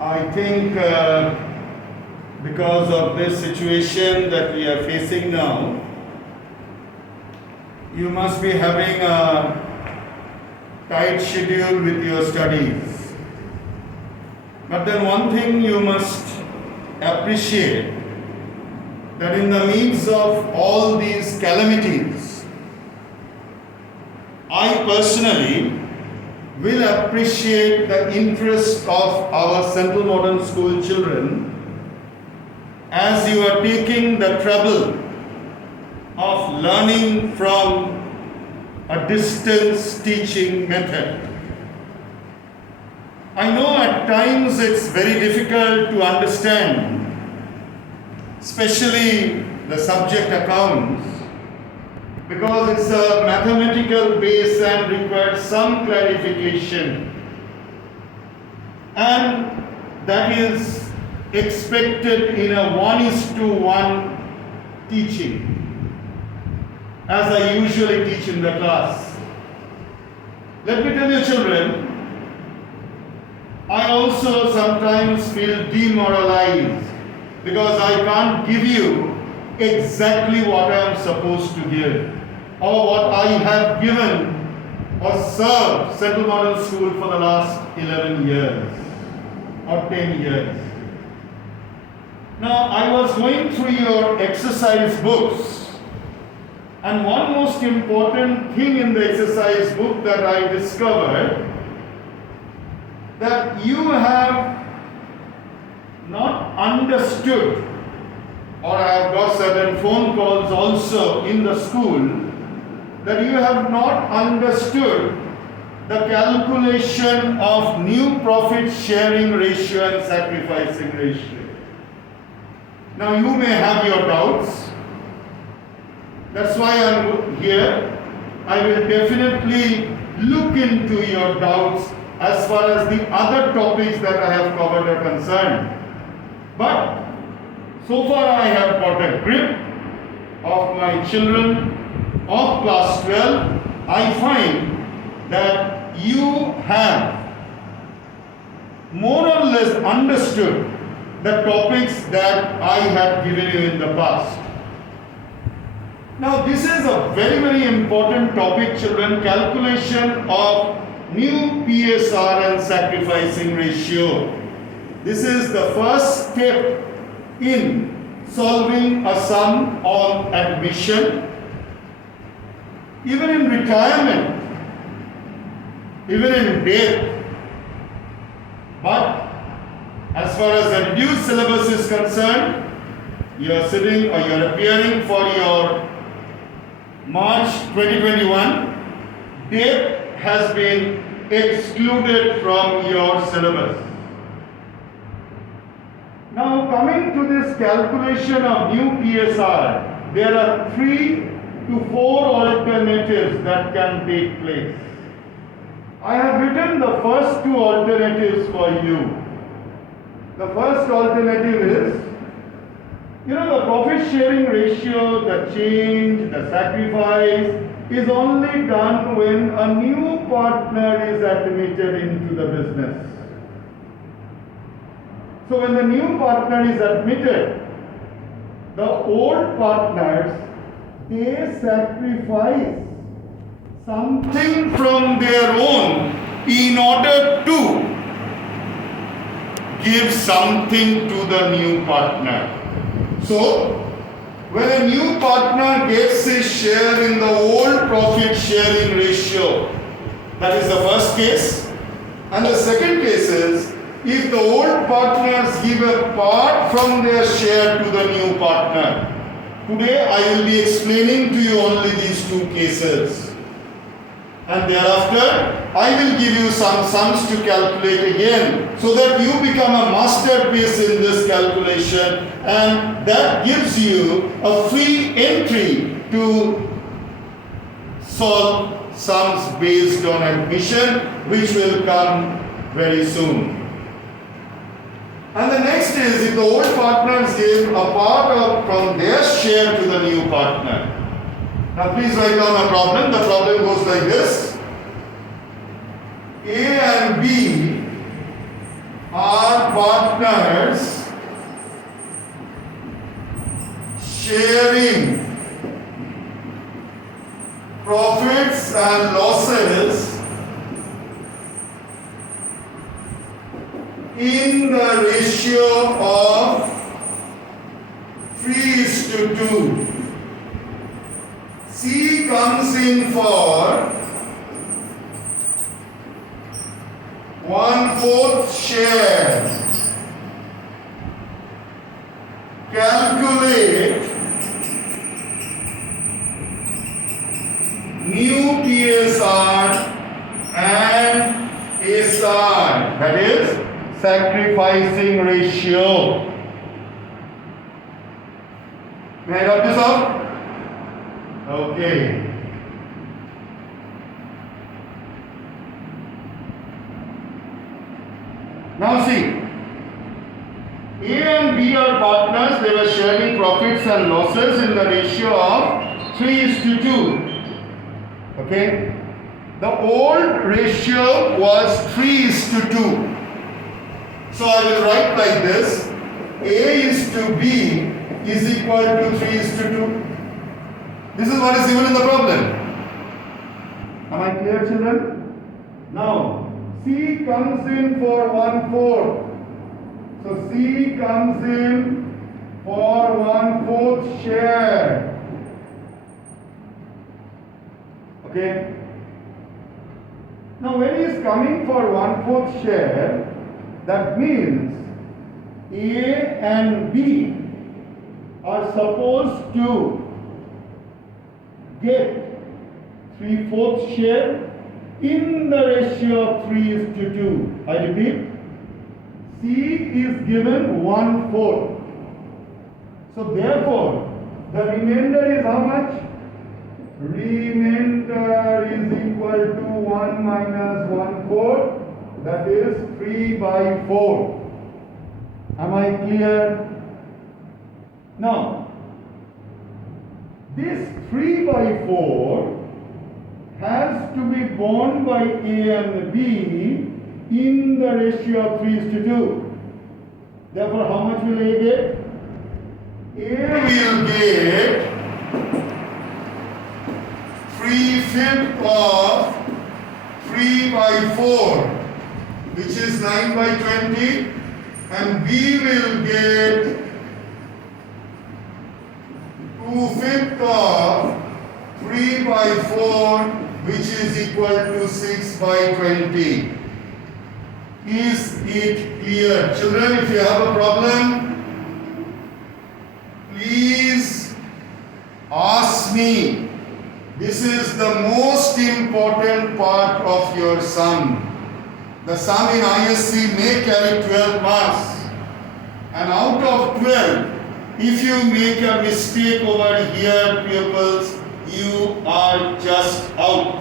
I think because of this situation that we are facing now, you must be having a tight schedule with your studies. But then one thing you must appreciate, that in the midst of all these calamities, I personally will appreciate the interest of our Central Modern School children as you are taking the trouble of learning from a distance teaching method. I know at times it's very difficult to understand, especially the subject accounts, because it's a mathematical base and requires some clarification, and that is expected in a 1:1 teaching, as I usually teach in the class. Let me tell you, children, I also sometimes feel demoralized because I can't give you exactly what I am supposed to give, or what I have given or served Central Modern School for the last 11 years or 10 years. Now, I was going through your exercise books, and one most important thing in the exercise book that I discovered, that you have not understood, or I have got certain phone calls also in the school, that you have not understood the calculation of new profit sharing ratio and sacrificing ratio. Now you may have your doubts. That's why I'm here. I will definitely look into your doubts as far as the other topics that I have covered are concerned. But so far I have got a grip of my children of class 12. I find that you have more or less understood the topics that I had given you in the past. Now this is a very, very important topic, children, calculation of new PSR and sacrificing ratio. This is the first step in solving a sum on admission. Even in retirement, even in death. But as far as the reduced syllabus is concerned, you are sitting or you are appearing for your March 2021. Death has been excluded from your syllabus. Now coming to this calculation of new PSR, there are 3 to 4 alternatives that can take place. I have written the first 2 alternatives for you. The first alternative is, the profit sharing ratio, the change, the sacrifice is only done when a new partner is admitted into the business. So when the new partner is admitted, the old partners, they sacrifice something from their own in order to give something to the new partner. So, when a new partner gets his share in the old profit sharing ratio, that is the first case. And the second case is, if the old partners give a part from their share to the new partner. Today I will be explaining to you only these 2 cases. And thereafter, I will give you some sums to calculate again, so that you become a masterpiece in this calculation, and that gives you a free entry to solve sums based on admission, which will come very soon. And the next is, if the old partners give a part from their share to the new partner. Now please write down a problem. The problem goes like this. A and B are partners sharing profits and losses in the ratio of 3:2. C comes in for 1/4 share. Calculate new PSR and SR, that is sacrificing ratio. May I wrap this up? Okay. Now see, A and B are partners. They were sharing profits and losses in the ratio of 3:2. Okay. The old ratio was 3:2. So I will write like this: A is to B is equal to 3:2. This is what is given in the problem. Am I clear, children? Now, C comes in for 1/4. So C comes in for 1/4 share. Okay. Now, when he is coming for 1/4 share, that means A and B are supposed to get 3/4 share in the ratio of 3:2. I repeat, C is given 1/4. So therefore, the remainder is how much? Remainder is equal to 1 minus 1/4. That is 3/4. Am I clear? Now, this 3/4 has to be borne by A and B in the ratio of 3:2. Therefore, how much will A get? A will get 3/5 of 3/4, which is 9/20, and B will get 2/5 of 3/4, which is equal to 6/20. Is it clear? Children, if you have a problem, please ask me. This is the most important part of your sum. The sum in ISC may carry 12 marks. And out of 12, if you make a mistake over here, pupils, you are just out.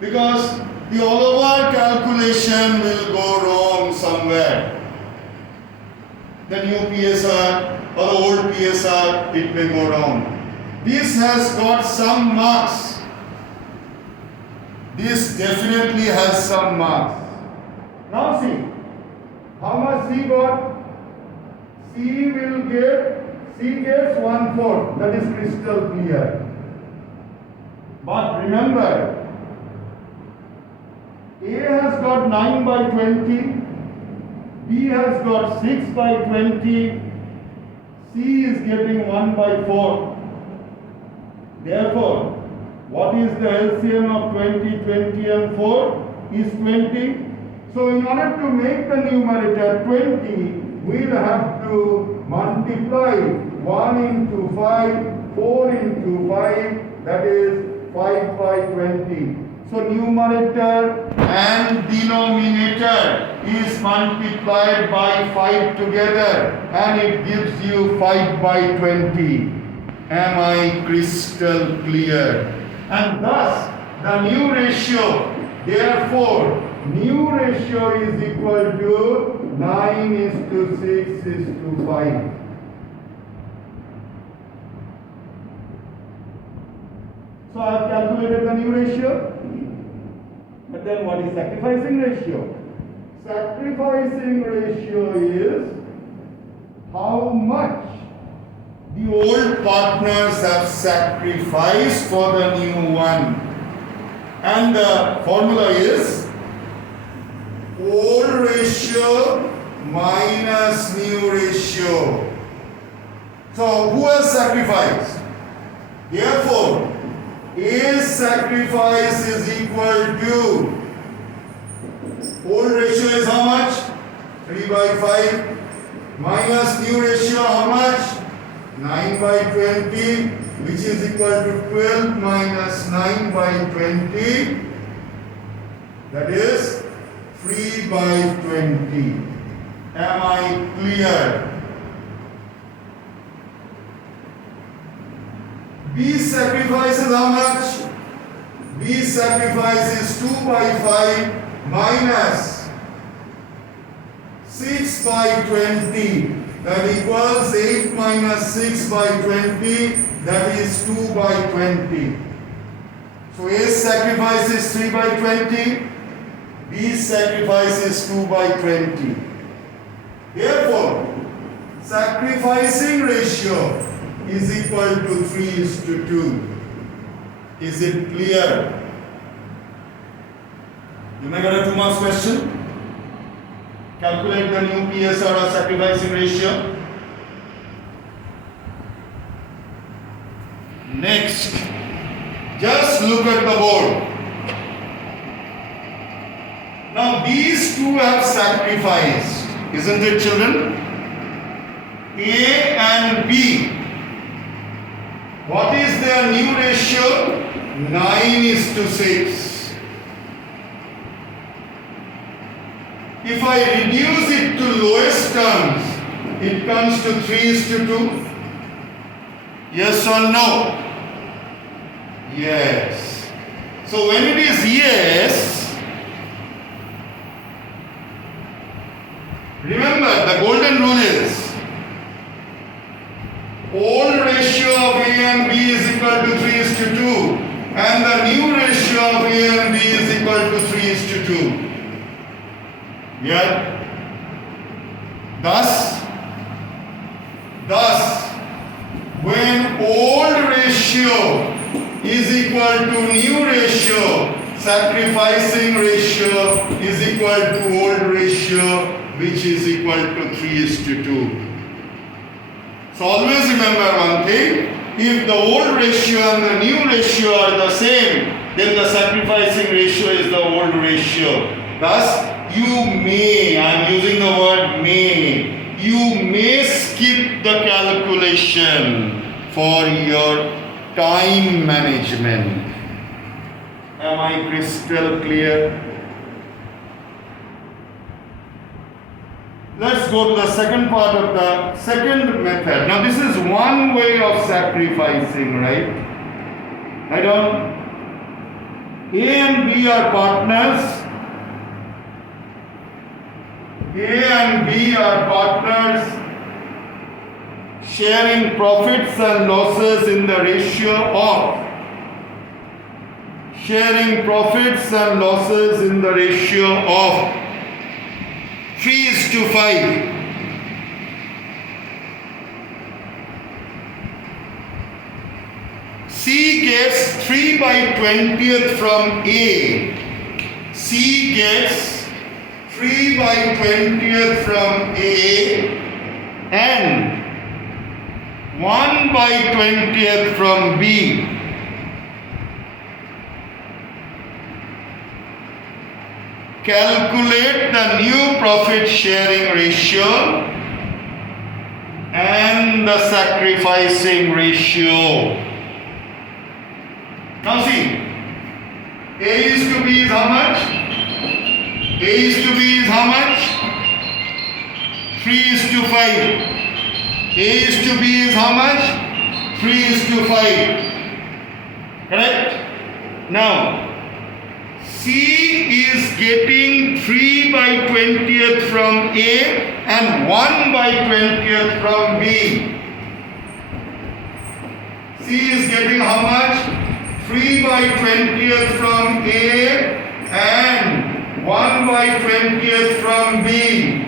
Because the all over calculation will go wrong somewhere. The new PSR or old PSR, it may go wrong. This has got some marks. This definitely has some marks. Now see, how much C got? C gets 1/4. That is crystal clear. But remember, A has got 9/20, B has got 6/20, C is getting 1/4. Therefore, what is the LCM of 20, 20 and 4? Is 20. So in order to make the numerator 20, we'll have to multiply 1 into 5, 4 into 5, that is 5/20. So numerator and denominator is multiplied by 5 together and it gives you 5/20. Am I crystal clear? And thus the new ratio, therefore new ratio is equal to 9:6:5. So I have calculated the new ratio. But then what is sacrificing ratio? Sacrificing ratio is how much the old partners have sacrificed for the new one. And the formula is old ratio minus new ratio. So who has sacrificed? Therefore, A's sacrifice is equal to old ratio is how much? 3 by 5 minus new ratio how much? 9 by 20, which is equal to 12 minus 9 by 20, that is 3 by 20. Am I clear? B sacrifice is how much? B sacrifice is 2 by 5 minus 6 by 20. That equals 8 minus 6 by 20. That is 2 by 20. So A's sacrifice is 3 by 20. B's sacrifice is 2 by 20. Therefore, sacrificing ratio is equal to 3:2. Is it clear? You may get a 2 marks question. Calculate the new PSR or sacrificing ratio. Next, just look at the board. Now these two have sacrificed, isn't it, children? A and B. What is their new ratio? 9:6. If I reduce it to lowest terms, it comes to 3:2. Yes or no? Yes. So when it is yes, remember the golden rule is old ratio of A and B is equal to 3:2 and the new ratio of A and B is equal to 3:2. Yeah. Thus, when old ratio is equal to new ratio, sacrificing ratio is equal to old ratio, which is equal to 3:2. So always remember one thing, if the old ratio and the new ratio are the same, then the sacrificing ratio is the old ratio. Thus, you may, I am using the word may, you may skip the calculation for your time management. Am I crystal clear? Let's go to the second part of the second method. Now this is one way of sacrificing, right? Right on. A and B are partners. A and B are partners sharing profits and losses in the ratio of 3:5. C gets 3 by 20th from A. C gets 3 by 20th from A and 1 by 20th from B. Calculate the new profit sharing ratio and the sacrificing ratio. Now see, A is to B is how much? A is to B is how much? 3:5. A is to B is how much? 3:5. Correct? Now, C is getting 3 by 20th from A and 1 by 20th from B. C is getting how much? 3 by 20th from A and 1 by 20th from B.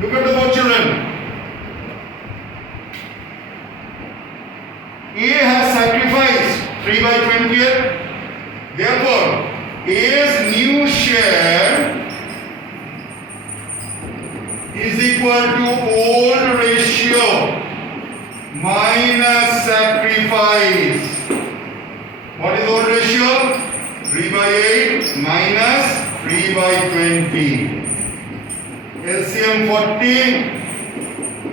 Look at the both children. A has sacrificed 3 by 20th. Therefore, A's new share is equal to old ratio minus sacrifice. What is old ratio? 3 by 8 minus 3 by 20. LCM 40,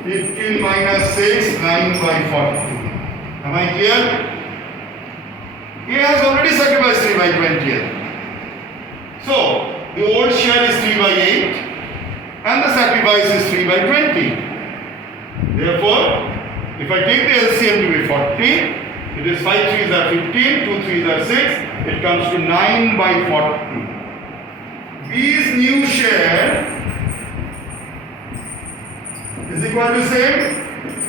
15 minus 6, 9 by 40. Am I clear? A has already sacrificed 3 by 20th. So, the old share is 3 by 8 and the sacrifice is 3 by 20. Therefore, if I take the LCM to be 40, it is 5 3s are 15, 2 3s are 6, it comes to 9 by 40. B's new share is equal to same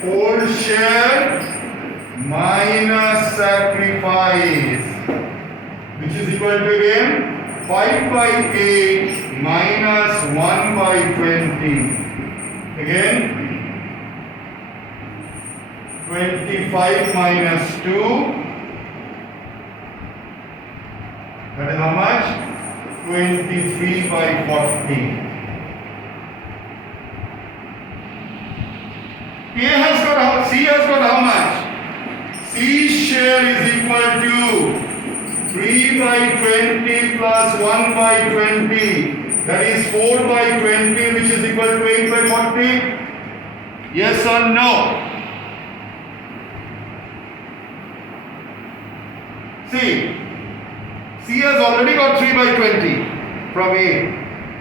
old share minus sacrifice, which is equal to again 5 by 8 minus 1 by 20. Again 25 minus 2, that is how much? 23 by 40. C has got how much? C's share is equal to 3 by 20 plus 1 by 20. That is 4 by 20, which is equal to 8 by 40. Yes or no? See, C has already got 3 by 20 from A.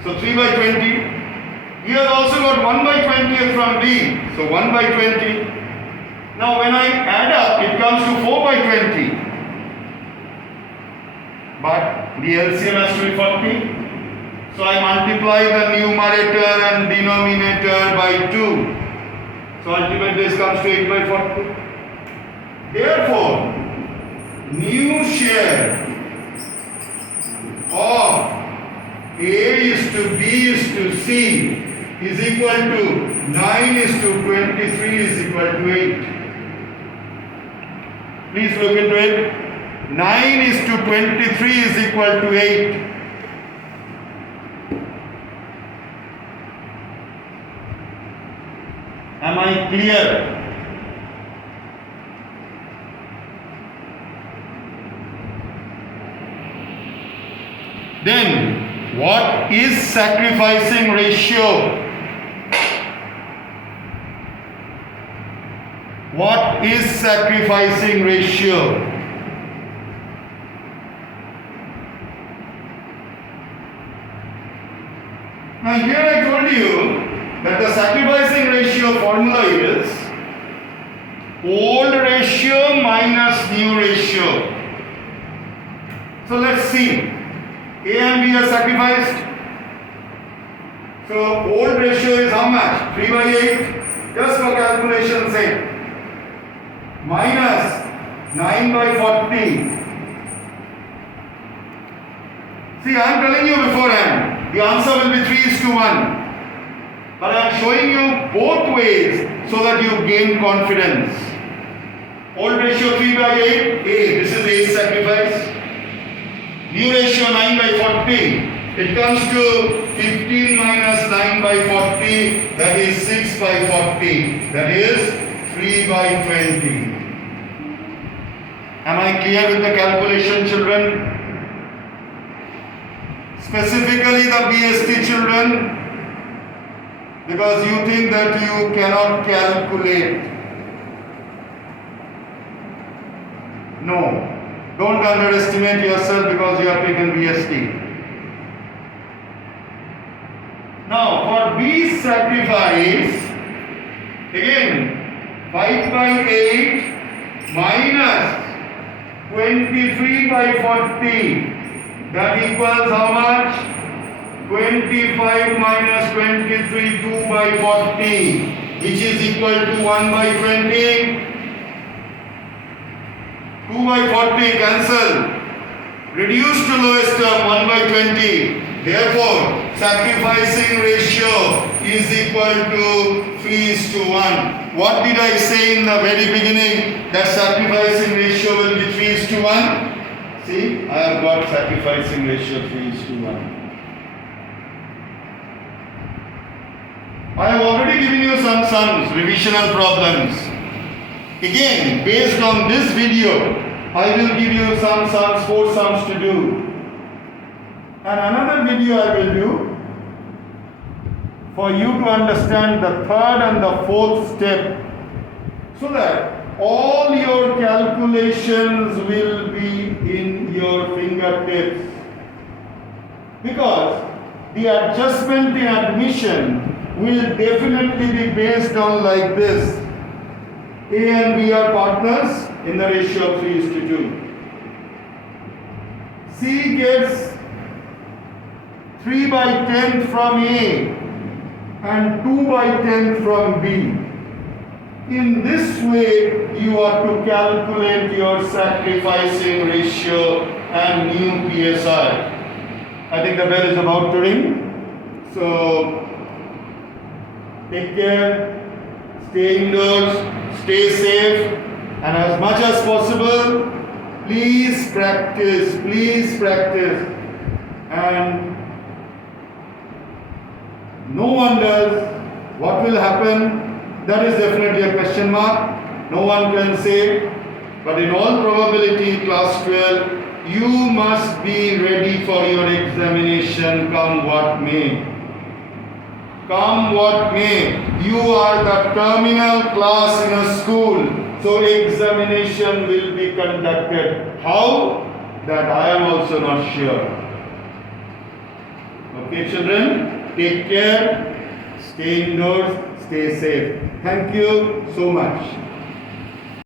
So 3 by 20. He has also got 1 by 20th from B. So 1 by 20. Now when I add up, it comes to 4 by 20. But the LCM has to be 40. So I multiply the numerator and denominator by 2. So ultimately this comes to 8 by 40. Therefore, new share of A is to B is to C is equal to 9 is to 23 is equal to 8. Please look into it. 9 is to 23 is equal to 8. Am I clear? Then, what is sacrificing ratio? What is sacrificing ratio? Now here I told you that the sacrificing ratio formula is old ratio minus new ratio. So let's see. A and B are sacrificed. So old ratio is how much? 3 by 8. Just for calculation's sake. Minus 9 by 40. See, I am telling you beforehand, the answer will be 3:1. But I am showing you both ways so that you gain confidence. Old ratio 3 by 8, A. This is A's sacrifice. New ratio 9 by 40. It comes to 15 minus 9 by 40. That is 6 by 40. That is 3 by 20. Am I clear with the calculation, children? Specifically the BST children, because you think that you cannot calculate. No. Don't underestimate yourself because you have taken BST. Now for B's sacrifice, again 5 by 8 minus 23 by 40. That equals how much? 25 minus 23, 2 by 40, which is equal to 1 by 20. 2 by 40 cancel. Reduce to lowest term 1 by 20. Therefore, sacrificing ratio is equal to 3:1. What did I say in the very beginning? That sacrificing ratio will be 3:1. See, I have got sacrificing ratio 3:1. I have already given you some sums, revisional problems. Again, based on this video, I will give you some sums, 4 sums to do. And another video I will do for you to understand the third and the fourth step, so that all your calculations will be in your fingertips. Because the adjustment in admission will definitely be based on like this. A and B are partners in the ratio of 3:2. C gets 3 by 10 from A and 2 by 10 from B. In this way, you are to calculate your sacrificing ratio and new PSI. I think the bell is about to ring. So, take care, stay indoors, stay safe, and as much as possible, please practice, and no one does. What will happen? That is definitely a question mark. No one can say. But in all probability, class 12, you must be ready for your examination, come what may. Come what may. You are the terminal class in a school. So examination will be conducted. How? That I am also not sure. Okay, children? Take care, stay indoors, stay safe. Thank you so much.